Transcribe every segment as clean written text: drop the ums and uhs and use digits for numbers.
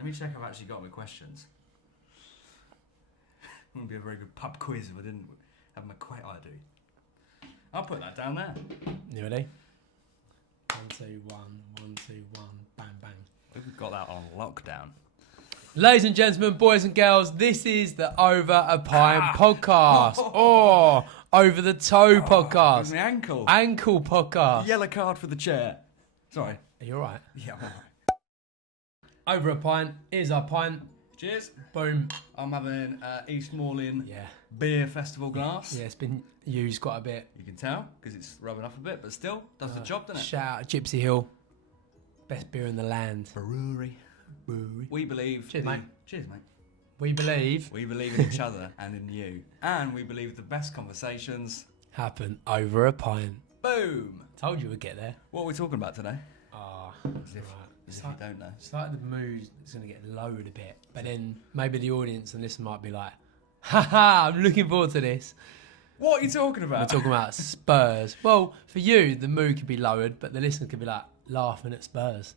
Let me check I've actually got my questions. It wouldn't be a very good pub quiz if I didn't have my do. I'll put that down there. You ready? 1, 2, 1, 1, 2, 1, bang, bang. We've got that on lockdown. Ladies and gentlemen, boys and girls, this is the Over A Pint podcast. Oh, Over the Toe podcast. My ankle. Ankle podcast. Yellow card for the chair. Sorry. Are you alright? Yeah, I'm alright. Over a pint is our pint. Cheers. Boom. I'm having East Malling Yeah. Beer Festival glass. Yeah, it's been used quite a bit. You can tell because it's rubbing off a bit, but still does the job, doesn't it? Shout out Gypsy Hill. Best beer in the land. Brewery. We believe. Cheers, mate. Cheers, mate. We believe. We believe in each other and in you. And we believe the best conversations Happen over a pint. boom. Told you we'd get there. What are we talking about today? Ah, As if, right. as if you don't know. It's like the mood is going to get lowered a bit. But then maybe the audience and listener might be like, haha, I'm looking forward to this. What are you talking We're about? talking about Spurs. Well, for you, the mood could be lowered, but the listener could be like laughing at Spurs.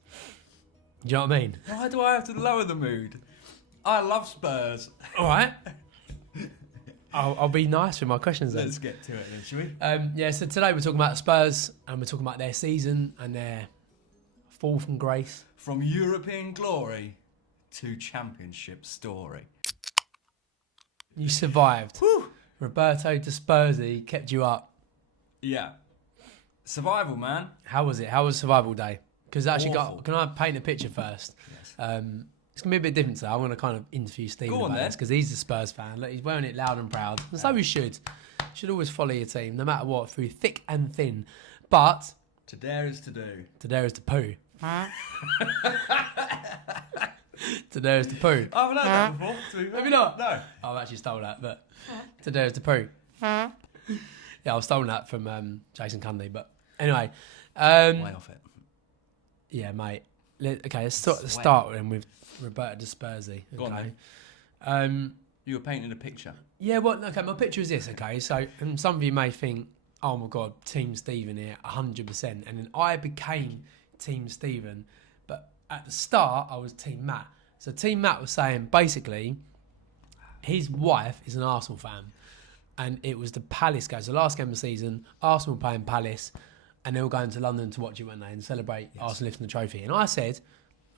Do you know what I mean? Why do I have to lower the mood? I love Spurs. All right. I'll be nice with my questions then. Let's get to it then, shall we? Yeah, so today we're talking about Spurs and we're talking about their season and their fall from grace. From European glory to championship story. You survived. Whew. Roberto De Spursy kept you up. Yeah. Survival, man. How was it? How was survival day? Because actually, Awful. can I paint a picture first? Yes. It's going to be a bit different today. I'm going to kind of interview Stephen Go on, about then. this because he's a Spurs fan. Look, he's wearing it loud and proud. And so he should. You should always follow your team, no matter what, through thick and thin. But To dare is to do. to dare is to poo. To dare is to poo. I haven't heard that before. Have you not? No. I've actually stole that, but to dare is to poo. Yeah, I've stolen that from Jason Cundy. But anyway. Way off it. Yeah, mate. Okay, let's start with Roberto De Spursy. Go on, Okay. then. You were painting a picture. Yeah, well, okay, my picture is this, okay? So, and some of you may think, oh my God, Team Stephen here, 100%. And then I became Team Stephen. But at the start, I was Team Matt. So Team Matt was saying, basically, his wife is an Arsenal fan. And it was the Palace game. So last game of the season, Arsenal playing Palace. And they were going to London to watch it, weren't they? And celebrate Arsenal lifting the trophy. And I said,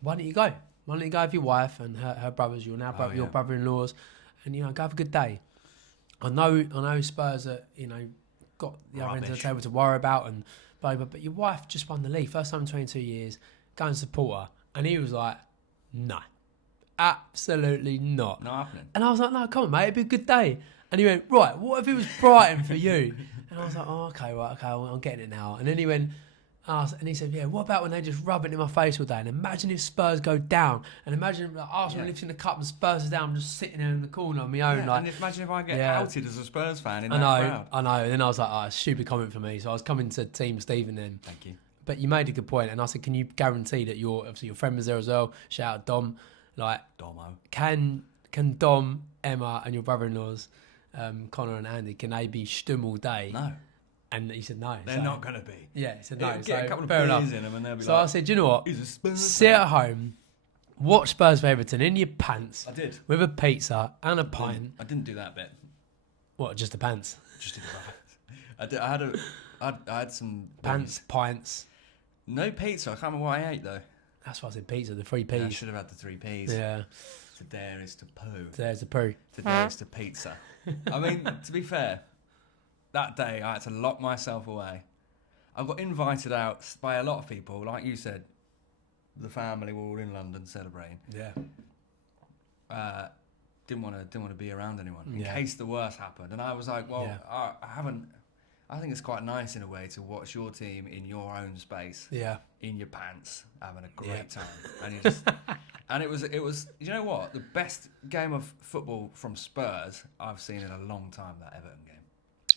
why don't you go? Why don't you go with your wife and her brothers, your your brother-in-laws, and go have a good day. I know Spurs are got the other end of the table to worry about and blah blah. But your wife just won the league, first time in 22 years. Go and support her. And he was like, no, absolutely not. Not happening. And I was like, no, come on, mate, it'd be a good day. And he went, right, what if it was Brighton for you? And I was like, oh, okay, I'm getting it now. And then he went, and he said, yeah, what about when they just rub it in my face all day? And imagine if Spurs go down. And imagine like, Arsenal lifting the cup and Spurs are down, I'm just sitting there in the corner on my own. Yeah, and imagine if I get outed as a Spurs fan in that crowd. I know. And then I was like, oh, stupid comment for me. So I was coming to Team Stephen then. Thank you. But you made a good point. And I said, can you guarantee that your friend was there as well? Shout out Dom. Like, Domo. Can Dom, Emma, and your brother-in-laws, Connor and Andy, can they be stum all day? No. And he said no. They're not going to be. Yeah, he said no. Get a couple of fair beers enough. in them and they'll be So like, I said, you know what? he's a Spurs Sit fan. at home, watch Spurs v Everton in your pants. I did. With a pizza and a pint. I didn't do that bit. What, just the pants? Just did the pint. I had some Pants, pints. No pizza. I can't remember what I ate though. That's why I said pizza, the 3 Yeah, I Ps. should have had the 3 Ps. Yeah, To dare is to poo. there's a poo. To dare is to pizza. I mean, to be fair, that day I had to lock myself away. I got invited out by a lot of people, like you said. The family were all in London celebrating. Yeah. Didn't want to be around anyone in Yeah. case the worst happened. And I was like, well, Yeah. I think it's quite nice in a way to watch your team in your own space, Yeah. in your pants, having a great Yeah. time. And you just, and it was. You know what? The best game of football from Spurs I've seen in a long time. That Everton game.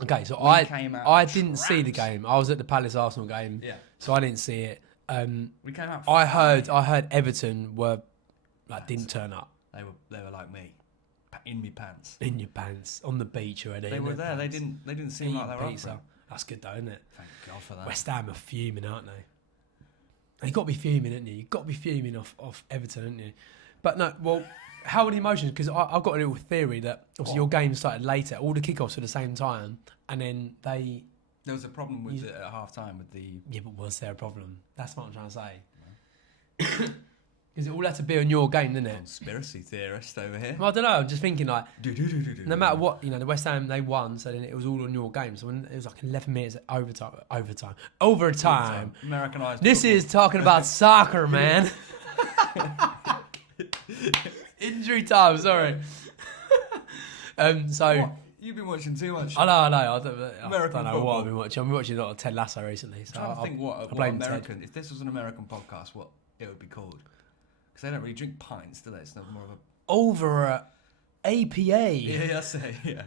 Okay, so We came out I didn't see the trounced. game. I was at the Palace Arsenal game, Yeah. so I didn't see it. We came out. I heard Everton were didn't turn up They were like me, in me pants. in your pants on the beach already. They in were their there. pants. They didn't seem like they were up pizza. for it. That's good though, isn't it? Thank God for that. West Ham are fuming, aren't they? You got to be fuming, haven't you? You've got to be fuming off Everton, haven't you? But no, well, how were the emotions? Because I've got a little theory that obviously your game started later. All the kickoffs were the same time, and then they. There was a problem with it at half time with the. Yeah, but was there a problem? That's what I'm trying to say. Because it all had to be on your game, didn't it? Conspiracy theorist over here. Well, I don't know. I'm just thinking like, no matter what, the West Ham they won, so then it was all on your game. So when it was like 11 minutes at overtime. Americanized. This football. is talking about soccer, man. Injury time. Sorry. So. What? You've been watching too much. I know. I don't know football. what I've been watching. I've been watching a lot of Ted Lasso recently. So I'm trying to think what blame American. Ted. If this was an American podcast, what it would be called? Because they don't really drink pints, do they? It's not more of a Over a APA. Yeah, I say yeah.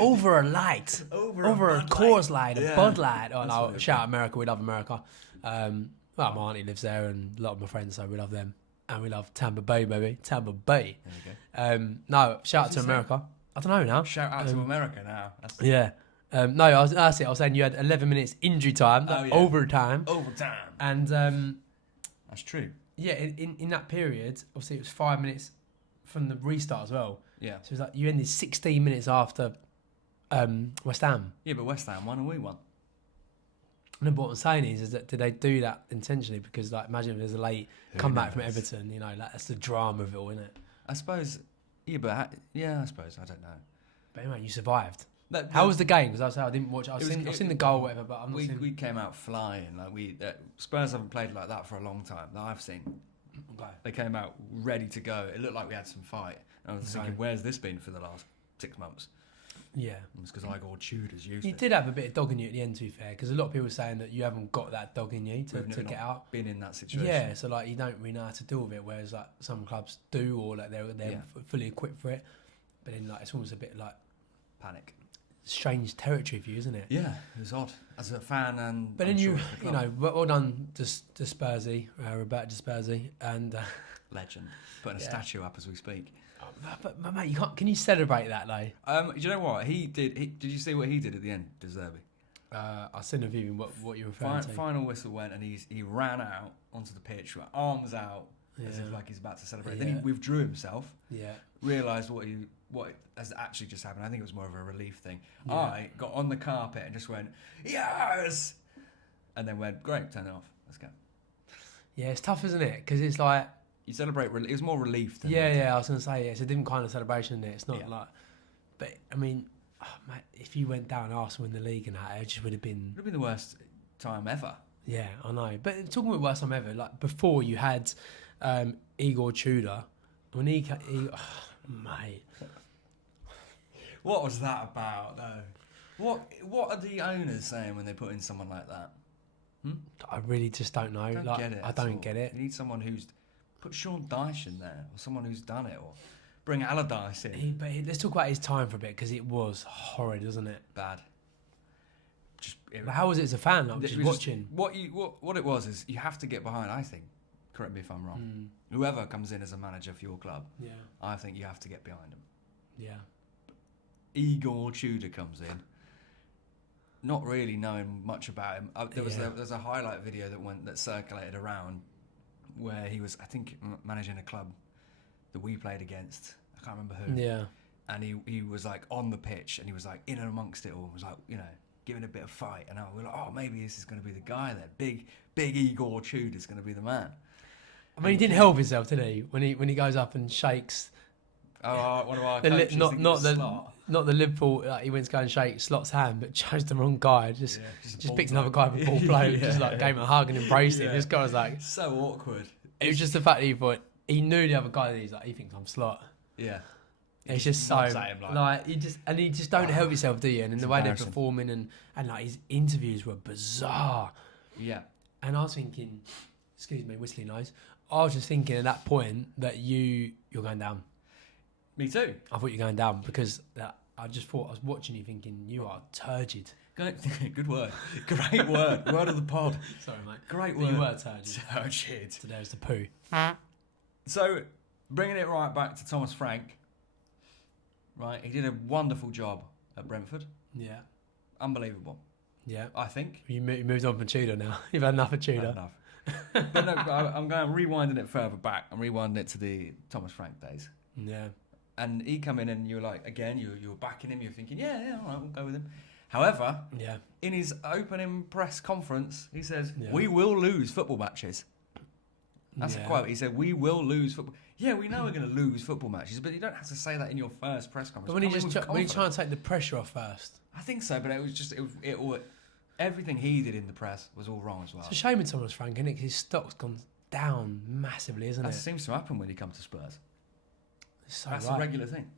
Over a light. Over a Bud Coors Light. Light. A Yeah. Bud Light. Oh That's no! what Shout out America. We love America. Well, my auntie lives there, and a lot of my friends, so we love them, and we love Tampa Bay, baby. Tampa Bay. There you go. No, shout out to you say? America. I don't know now. Shout out to America now. That's Yeah. No, that's it. I was saying you had 11 minutes injury time, overtime, overtime. and That's true. yeah, in that period, obviously it was 5 minutes from the restart as well. Yeah. So it was like you ended 16 minutes after West Ham. Yeah, but West Ham won and we won. And what I'm saying is that did they do that intentionally? Because like imagine if there's a late comeback from Everton, like that's the drama of it all, isn't it? I suppose. Yeah, but I suppose I don't know. But anyway, you survived. That- How was the game? Because I didn't watch. I've It was- seen the goal, or whatever. But I'm not seeing. we came out flying. Like Spurs haven't played like that for a long time that I've seen. Okay. They came out ready to go. It looked like we had some fight. And I was thinking, where's this been for the last 6 months? Yeah. It's because Igor Tudor's used You it. did have a bit of dog in you at the end, to be fair, because a lot of people were saying that you haven't got that dog in you to We've get out. been in that situation. Yeah, so like you don't really know how to deal with it, whereas like some clubs do, or like they're fully equipped for it. But then like it's almost a bit like Panic. strange territory for you, isn't it? Yeah, it was odd as a fan and. But I'm then sure as the you club. know, well done to Spursy, Roberto Spursy, and Legend. Putting a statue up as we speak. but mate, you can't. Can you celebrate that though? Do you know what he did? Did you see what he did at the end, De Zerbi? I seen a view what you're referring to. Final whistle went and he ran out onto the pitch, with arms out, as if like he's about to celebrate. Then he withdrew himself. Yeah. Realised what has actually just happened. I think it was more of a relief thing. Yeah. I got on the carpet and just went yes, and then went great, turn it off. Let's go. Yeah, it's tough, isn't it? Because it's like. You celebrate. It was more relief than. Yeah. I was gonna say it's a different kind of celebration. Isn't it? It's not Yeah. like. But I mean, mate, if you went down Arsenal in the league and that, it just would have been. It would have been the worst time ever. Yeah, I know. But talking about worst time ever, like before you had Igor Tudor, when he mate. What was that about, though? What are the owners saying when they put in someone like that? I really just don't know. Don't like, get it I at don't all. get it. You need someone who's put Sean Dyche in there, or someone who's done it, or bring Allardyce in. Let's talk about his time for a bit because it was horrid, wasn't it? Bad. Like, how was it as a fan? Like, just watching. What it was is you have to get behind. I think. Correct me if I'm wrong. Whoever comes in as a manager for your club, Yeah. I think you have to get behind him. Yeah. Igor Tudor comes in, not really knowing much about him. There's a highlight video that circulated around where he was, I think, managing a club that we played against. I can't remember who. Yeah. And he was like on the pitch and he was like in and amongst it all. Was like, giving a bit of fight. And we were like, oh, maybe this is going to be the guy then. Big Igor Tudor's going to be the man. I mean, he didn't help himself, did he? When he goes up and shakes. One of our coaches, not the Liverpool. He went to go and shake Slot's hand, but chose the wrong guy. Just picked another guy with a ball play, just like gave him a hug and embraced him. This guy was like so awkward. It was just the fact that he thought he knew the other guy. That he's like, he thinks I'm Slot. Yeah. It's just so like you just don't help yourself, do you? And in the way they're performing and like his interviews were bizarre. Yeah. And I was thinking, excuse me, whistly nose. I was just thinking at that point that you're going down. Me too. I thought you were going down because I just thought I was watching you thinking you are turgid. Good word. Great word. Word of the pod. Sorry, mate. Great word. word. You were turgid. Turgid. So there's the poo. So, bringing it right back to Thomas Frank. Right, he did a wonderful job at Brentford. Yeah. Unbelievable. Yeah. I think. You moved on from Tudor now. You've had enough of Tudor. Enough. But no, I'm rewinding it further back. I'm rewinding it to the Thomas Frank days. Yeah. And he come in and you're like, again, you were backing him. You're thinking, yeah, all right, we'll go with him. However, Yeah. in his opening press conference, he says, Yeah. we will lose football matches. That's a quote. He said, we will lose football. Yeah, we know we're going to lose football matches, but you don't have to say that in your first press conference. But when you try and take the pressure off first. I think so, but it was just, everything he did in the press was all wrong as well. It's a shame with Thomas Frank, isn't it? 'Cause his stock's gone down massively, isn't it? That seems to happen when he comes to Spurs. So That's a regular thing.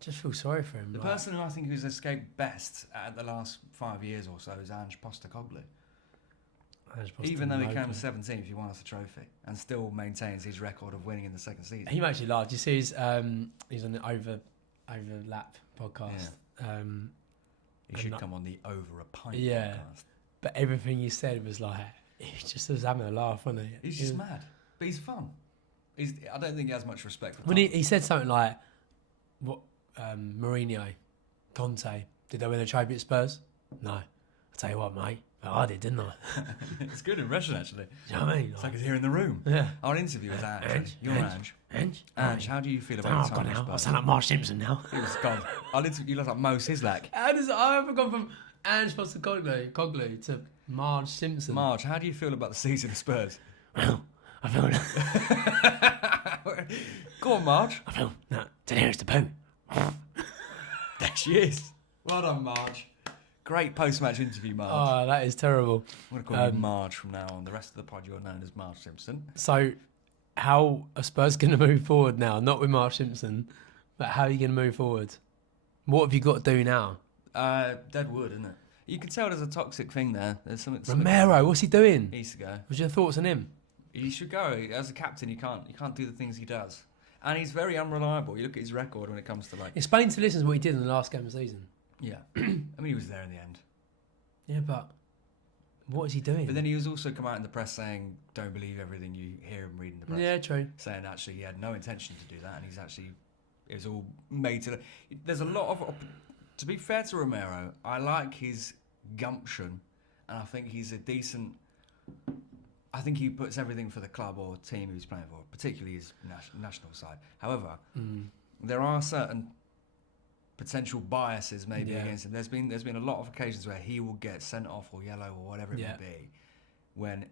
Just feel sorry for him. The person who I think who's escaped best at the last 5 years or so is Ange Postecoglou. Even though he came 17th, he won us a trophy and still maintains his record of winning in the second season. He actually laughed. You see, he's on the Overlap podcast. Yeah. He should come on the Over A Pint podcast. But everything he said was like, he just was having a laugh, wasn't he? He's just mad, but he's fun. I don't think he has much respect for. When he said something like, "What Mourinho, Conte, did they win a trophy at Spurs? No. I tell you what, mate, I did, didn't I?" It's good impression, actually. You know what I mean? It's like he's here in the room. Yeah. Our interview is Ange. You're Ange. Ange, how do you feel Oh, about I've the gone time at now. I Spurs? sound like Marsh Simpson now. He was gone. You look like Mo Sislak. I haven't gone from Ange Postecoglou to Marge Simpson. Marge, how do you feel about the season of Spurs? Well, I feel Go on, Marge. no, to nearest the poo. There she is. Well done, Marge. Great post-match interview, Marge. Oh, that is terrible. I'm going to call you Marge from now on. The rest of the pod, you're known as Marge Simpson. So, how are Spurs going to move forward now? Not with Marge Simpson, but how are you going to move forward? What have you got to do now? Dead wood, isn't it? You can tell there's a toxic thing there. There's something. Romero, what's he doing? He needs to go. What's your thoughts on him? He should go. As a captain, you can't do the things he does, and he's very unreliable. You look at his record when it comes to Explain to listeners what he did in the last game of the season. Yeah, I mean he was there in the end. Yeah, but what is he doing? But then he was also come out in the press saying, "Don't believe everything you hear and read in the press." Yeah, true. Saying actually he had no intention to do that, and it was all made to. There's a lot of. To be fair to Romero, I like his gumption, and I think he's a decent. I think he puts everything for the club or team he's playing for, particularly his national side. However, there are certain potential biases maybe against him. There's been a lot of occasions where he will get sent off or yellow or whatever it may be, when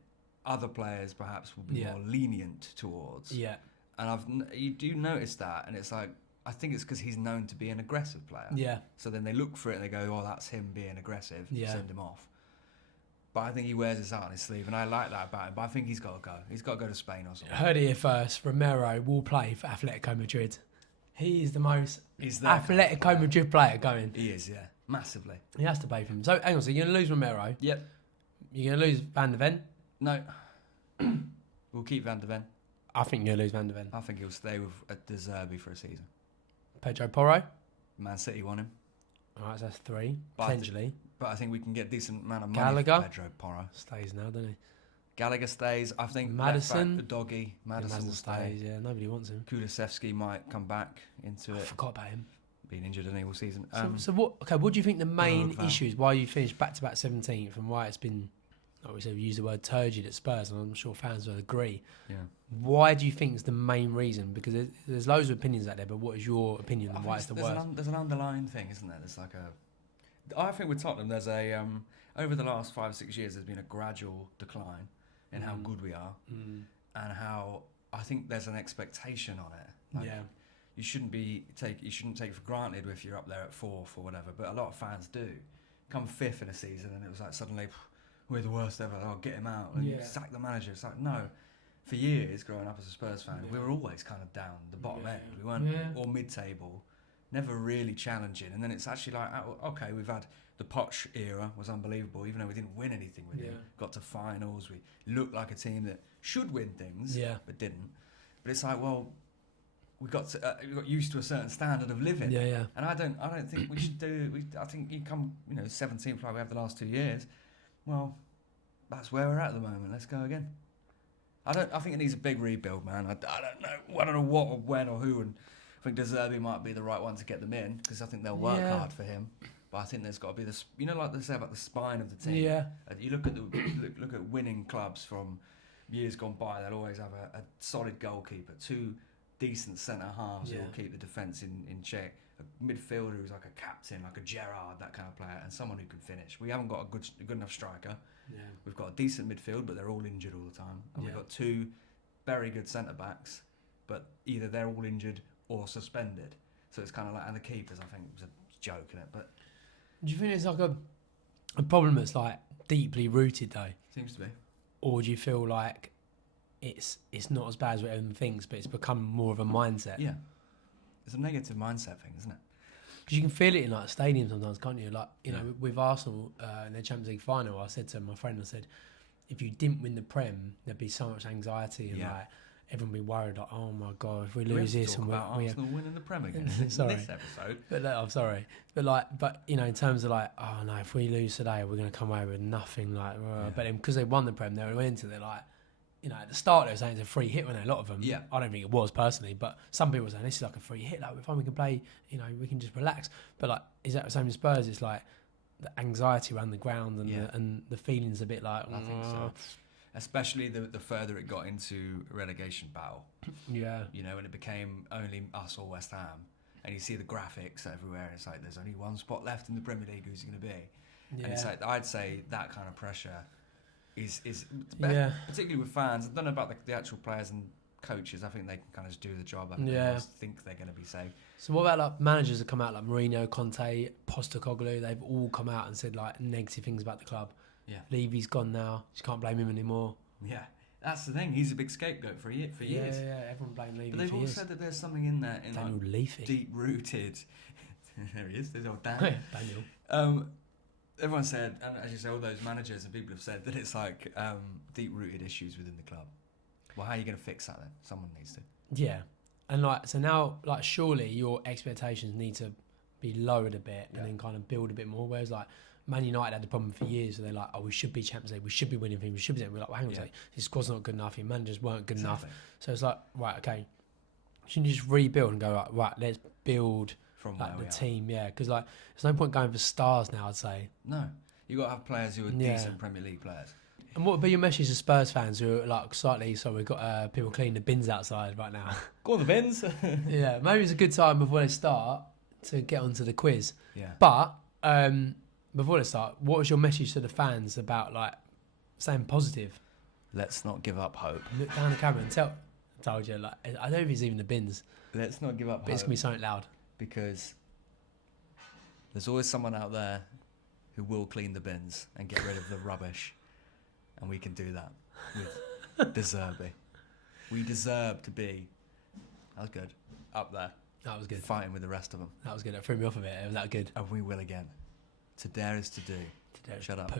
other players perhaps will be more lenient towards. Yeah, and you do notice that, and it's like I think it's because he's known to be an aggressive player. Yeah. So then they look for it and they go, "Oh, that's him being aggressive." Yeah. Send him off. But I think he wears his heart on his sleeve, and I like that about him. But I think he's got to go. He's got to go to Spain or something. Heard it here first. Romero will play for Atletico Madrid. He is the most Atletico Madrid player going. He is, yeah. Massively. He has to pay for him. So, hang on. So, you're going to lose Romero? Yep. You're going to lose Van de Ven? No. We'll keep Van de Ven. I think you're going to lose Van de Ven. I think he'll stay with De Zerbi for a season. Pedro Porro? Man City want him. All right, so that's 3, potentially. But I think we can get a decent amount of money Gallagher for Pedro Porro. Stays now, doesn't he? Gallagher stays. I think Madison. The doggy. Madison will stay. Stays, yeah. Nobody wants him. Kulusevski might come back into it. I forgot about him. Being injured in all season. So what? Okay, what do you think the main issues why you finished back-to-back 17th and why it's been, like we said, we use the word turgid at Spurs, and I'm sure fans will agree. Yeah. Why do you think is the main reason? Because there's loads of opinions out there, but what is your opinion on why it's the worst? There's an underlying thing, isn't there? There's like I think with Tottenham, there's over the last 5 or 6 years, there's been a gradual decline in how good we are, and how I think there's an expectation on it. Like, you shouldn't take for granted if you're up there at 4th or whatever. But a lot of fans do. Come 5th in a season, and it was like suddenly we're the worst ever. Oh, get him out and sack the manager. It's like no. For years, growing up as a Spurs fan, we were always kind of down the bottom end. We weren't or mid-table, never really challenging. And then it's actually like, okay, we've had the Poch era was unbelievable, even though we didn't win anything with him. Got to finals. We looked like a team that should win things, but didn't. But it's like, well, we got used to a certain standard of living. Yeah, yeah. And I don't think we should do. I think you come, 17th like we have the last 2 years. Well, that's where we're at the moment. Let's go again. I think it needs a big rebuild, man. I don't know what or when or who, and I think De Zerbi might be the right one to get them in because I think they'll work hard for him. But I think there's got to be this, like they say about the spine of the team. Yeah. You look at look at winning clubs from years gone by. They'll always have a solid goalkeeper, 2 decent centre halves who will keep the defence in check, a midfielder who's like a captain, like a Gerrard, that kind of player, and someone who can finish. We haven't got a good enough striker. Yeah. We've got a decent midfield, but they're all injured all the time, and we've got 2 very good centre backs, but either they're all injured or suspended. So it's kind of like, and the keepers, I think, was a joke in it. But do you think it's like a problem that's like deeply rooted though? Seems to be. Or do you feel like it's not as bad as what everyone thinks, but it's become more of a mindset? Yeah. It's a negative mindset thing, isn't it? Because you can feel it in like stadiums sometimes, can't you? Like, with Arsenal in their Champions League final, I said to my friend, I said, if you didn't win the Prem, there'd be so much anxiety and like everyone would be worried, like, oh my God, if we lose this, and Arsenal winning the Prem again. Sorry. In this episode. But I'm sorry. But in terms of like, oh no, if we lose today, we're going to come away with nothing. Like, but then because they won the Prem, they went into it like, at the start they were saying it's a free hit, when a lot of them. Yeah. I don't think it was personally, but some people were saying this is like a free hit. Like, if we can play, we can just relax. But like, is that the same as Spurs? It's like the anxiety around the ground and the feelings a bit like. I think so. Especially the further it got into relegation battle. Yeah. When it became only us or West Ham, and you see the graphics everywhere. It's like there's only one spot left in the Premier League. Who's it going to be? Yeah. And it's like, I'd say that kind of pressure is particularly with fans. I don't know about the actual players and coaches. I think they can kind of just do the job. I think they're going to be safe. So what about like managers that come out like Mourinho, Conte, Postecoglou? They've all come out and said like negative things about the club. Yeah. Levy's gone now. You can't blame him anymore. Yeah. That's the thing. He's a big scapegoat for years. Yeah. Everyone blamed Levy. But they've all said that there's something in there, Daniel Levy, deep-rooted. There he is. There's old Dan. Daniel. Everyone said, and as you say, all those managers and people have said that it's like deep-rooted issues within the club. Well, how are you going to fix that then? Someone needs to. Yeah. And so now, surely your expectations need to be lowered a bit and then kind of build a bit more. Whereas Man United had the problem for years, so they're like, oh, we should be Champions League, we should be winning things, we should be. We're like, well, hang on a second, this squad's not good enough, your managers weren't good enough. So it's like, right, okay, shouldn't you just rebuild and go, right, let's build from the team, because there's no point going for stars now, I'd say. No, you got to have players who are decent Premier League players. And what would be your message to Spurs fans who are slightly, so we've got people cleaning the bins outside right now. Go on the bins. Yeah, maybe it's a good time before they start to get onto the quiz. Yeah. But before they start, what was your message to the fans about staying positive? Let's not give up hope. Look down the camera and told you, I don't think it's even the bins. Let's not give up hope. But it's going to be something loud. Because there's always someone out there who will clean the bins and get rid of the rubbish. And we can do that with Deserby. We deserve to be, that was good, up there. That was good. Fighting with the rest of them. That was good. It threw me off a bit. It was that good. And we will again. To dare is to do. Shut up.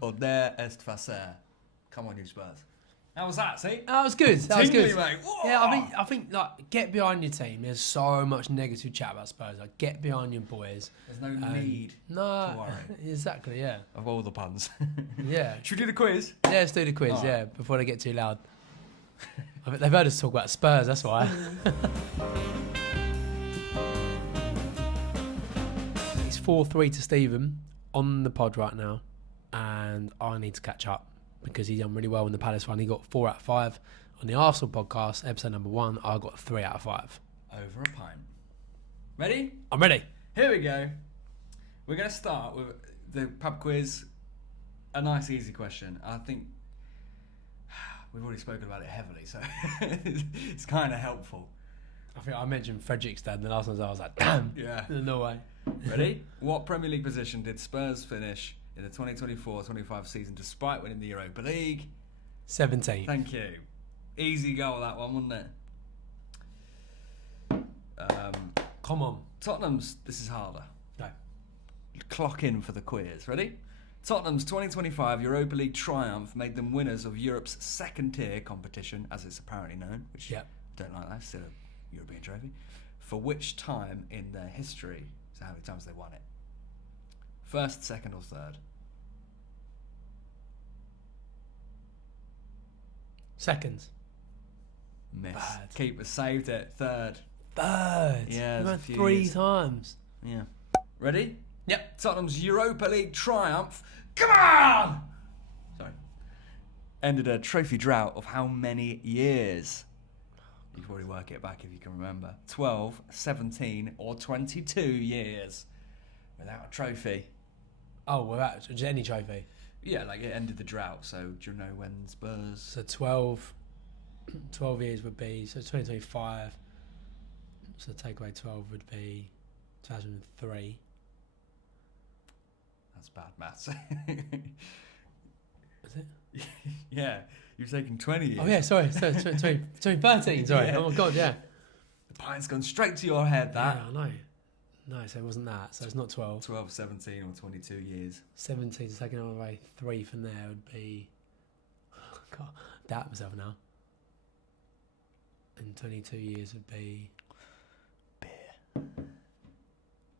Or dare est faire. Come on, you Spurs. How was that, see? That was good. That was good. Mate. Yeah, I think get behind your team. There's so much negative chat about Spurs. Get behind your boys. There's no need to worry. Exactly, yeah. Of all the puns. Yeah. Should we do the quiz? Yeah, let's do the quiz, before they get too loud. I think they've heard us talk about Spurs, that's why. It's 4-3 to Stephen on the pod right now, and I need to catch up because he's done really well in the Palace one. He got 4 out of 5 on the Arsenal podcast, episode number 1. I got 3 out of 5. Over a pint. Ready? I'm ready. Here we go. We're going to start with the pub quiz. A nice, easy question. I think we've already spoken about it heavily, so it's kind of helpful. I think I mentioned Fredrikstad in the last one, so I was like, damn. Yeah. No way. Ready? What Premier League position did Spurs finish in the 2024-25 season despite winning the Europa League? 17. Thank you. Easy goal, that one, wasn't it? Come on. Tottenham's, this is harder. No. Clock in for the quiz. Ready? Tottenham's 2025 Europa League triumph made them winners of Europe's second-tier competition, as it's apparently known, which I don't like that, it's still a European trophy, for which time in their history? So how many times they won it? First, second, or third? Seconds. Miss. Bad. Keeper saved it. Third. Third. Yeah, we there's won a few 3 years. times. Yeah. Ready? Yep. Tottenham's Europa League triumph. Come on! Sorry. Ended a trophy drought of how many years? You can probably work it back if you can remember. 12, 17 or 22 years without a trophy. Oh, well, just any trophy. Yeah, like it ended the drought. So do you know when Spurs... So 12 years would be, so 2025. So take away 12 would be 2003. That's bad maths. Is it? Yeah, you've taken 20 years. Oh yeah, sorry. So 2013, sorry. Yeah. Oh my god, yeah. The pint's gone straight to your head, that. Yeah, I know. No, so it wasn't that. So it's not 12. 12, 17 or 22 years. 17, so taking away 3 from there would be... I can't doubt myself now. And 22 years would be...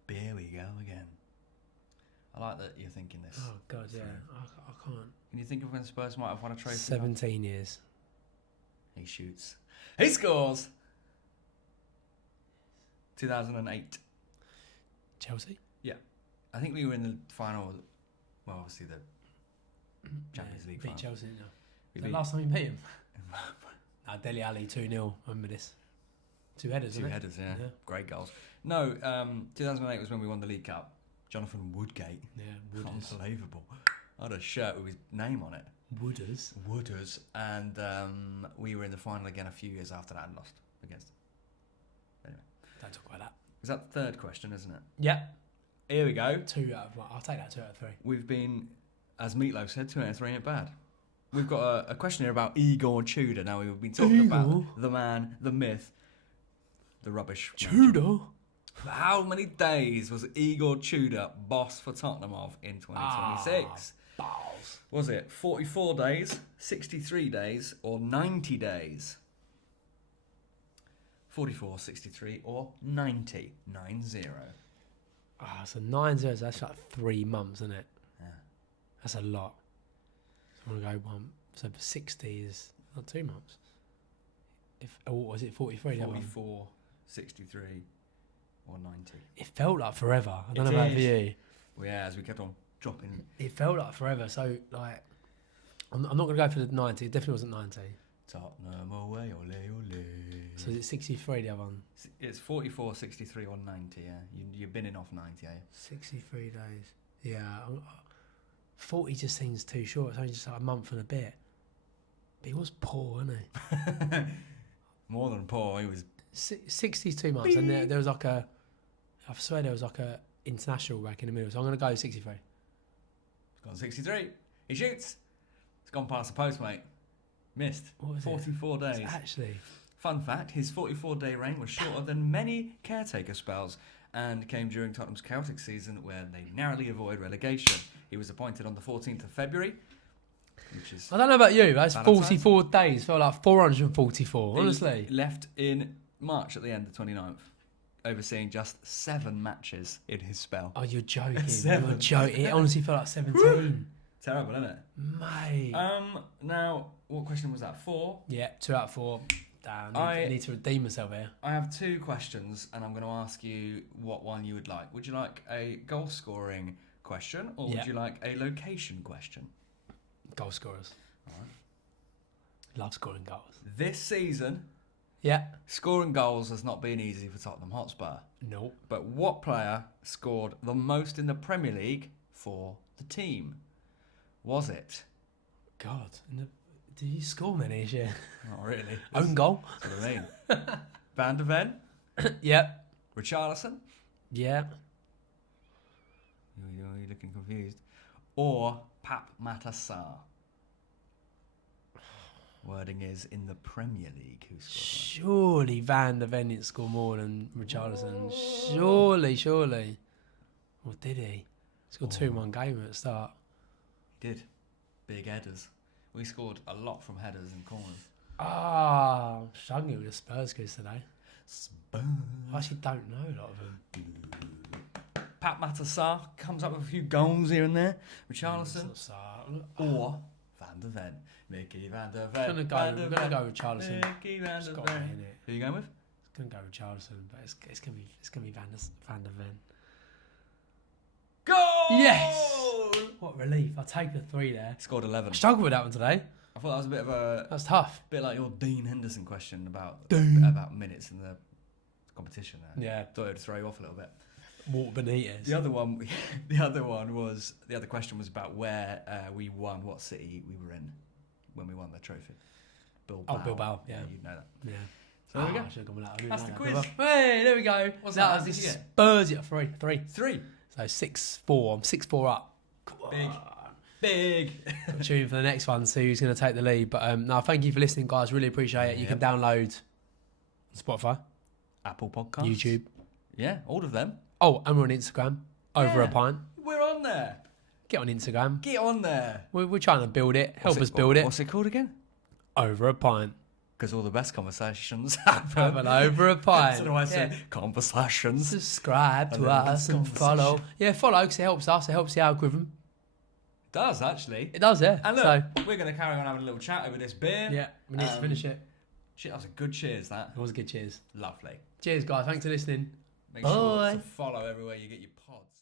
Beer we go again. I like that you're thinking this. Oh god, yeah. I can't. Can you think of when Spurs might have won a trophy? 17 years. He shoots. He scores! 2008. Chelsea? I think we were in the final. Well, obviously the Champions League beat final. Chelsea, didn't We you? The beat- last time we beat him? Dele Alli 2-0. Remember this? 2 headers, Two wasn't it? headers, yeah. Yeah. Great goals. No, 2008 was when we won the League Cup. Jonathan Woodgate. Yeah, Wooders. Unbelievable. I had a shirt with his name on it. Wooders? Wooders. And we were in the final again a few years after that and lost against them. Anyway. Don't talk about that. Is that the third question, isn't it? Yeah. Here we go. 2 out of 1. I'll take that 2 out of 3. We've been, as Meatloaf said, 2 out of 3 ain't bad. We've got a question here about Igor Tudor. Now, we've been talking about the man, the myth, the rubbish. Tudor? How many days was Igor Tudor boss for Tottenham of in 2026? Balls. Was it 44 days, 63 days, or 90 days? 44, 63, or 90? 90. So 9 zeros, that's like 3 months, isn't it? Yeah. That's a lot. So I'm going to go 1. So 60 is not 2 months. Was it 43? 44, 63, or 90. It felt like forever. I don't It know about is. for you. Well, yeah, as we kept on dropping. It felt like forever. So, like, I'm not going to go for the 90. It definitely wasn't 90. Tottenham away, ole, ole. So is it 63, the other one? It's 44, 63, or 90, yeah. You're binning off 90, eh? 63 days. Yeah. 40 just seems too short. It's only just like a month and a bit. But he was poor, wasn't he? More than poor, he was... 62 months. And there was like a... I swear there was like a international back in the middle. So I'm going to go 63. It's gone 63. He shoots. It's gone past the post, mate. Missed. What was 44 days. Actually... Fun fact, his 44-day reign was shorter than many caretaker spells and came during Tottenham's Celtic season where they narrowly avoid relegation. He was appointed on the 14th of February, which is... I don't know about you, that's Valentine's. 44 days. Felt like 444, honestly. He left in March at the end of 29th, overseeing just 7 matches in his spell. Oh, you're joking. You're 7. joking. It honestly felt like 17. Terrible, isn't it? Mate. Now, what question was that? 4? Yeah, 2 out of 4. Damn, I need to redeem myself here. I have 2 questions, and I'm going to ask you what one you would like. Would you like a goal scoring question, or would you like a location question? Goal scorers. All right. Love scoring goals. This season, Yeah. scoring goals has not been easy for Tottenham Hotspur. Nope. But what player scored the most in the Premier League for the team? Was it? God. Did you score many this year? Not really. Own goal? That's what I mean. Van de Ven? Yep. Richarlison? Yeah. You're looking confused. Or Pap Matassar? Wording is in the Premier League. Who scored Surely Van de Ven didn't score more than Richarlison. Surely. Or did he? Scored 2 in one game at the start. that? He did. Big headers. We scored a lot from headers and corners. I'm struggling with the Spurs quiz today. Spurs. I actually don't know a lot of them. Pat Matassar comes up with a few goals here and there. Richarlison or Van de Ven. Mickey Van de Ven. I'm gonna go with Richarlison. Mickey Van It's de got to be, Ven. innit? Who are you going with? It's gonna go with Richarlison, but it's gonna be Van de Ven. Yes! What relief. I'll take the 3 there. Scored 11. I struggled with that one today. I thought that was a bit of a That's tough. bit like your Dean Henderson question about minutes in the competition there. Yeah. Thought it would throw you off a little bit. Walter Benitez. The other question was about where we won, what city we were in when we won the trophy. Bilbao. Oh, Bilbao, yeah. You'd know that. Yeah. So there we go. I should have gone with that. I didn't That's know the that. quiz. Hey, there we go. What's that that? was Did the you get? Spurs. Yeah, 3. 3. So 6-4. I'm 6-4 up. Big. Tune for the next one, see who's going to take the lead. But no, thank you for listening, guys. Really appreciate it. You can download Spotify, Apple Podcasts. YouTube. Yeah, all of them. Oh, and we're on Instagram. Over a pint. We're on there. Get on Instagram. Get on there. We're trying to build it. Help us build it. What's it called again? Over a pint. Because all the best conversations happen. Have an over a pint. So do I say conversations? Subscribe to And then us and follow. Yeah, follow because it helps us. It helps the algorithm. It does, actually. It does, yeah. And look, So, we're going to carry on having a little chat over this beer. yeah, we need to finish it. Shit, that was a good cheers, that. It was a good cheers. Lovely. Cheers, guys. Thanks for listening. Make sure Bye. to follow everywhere you get your pods.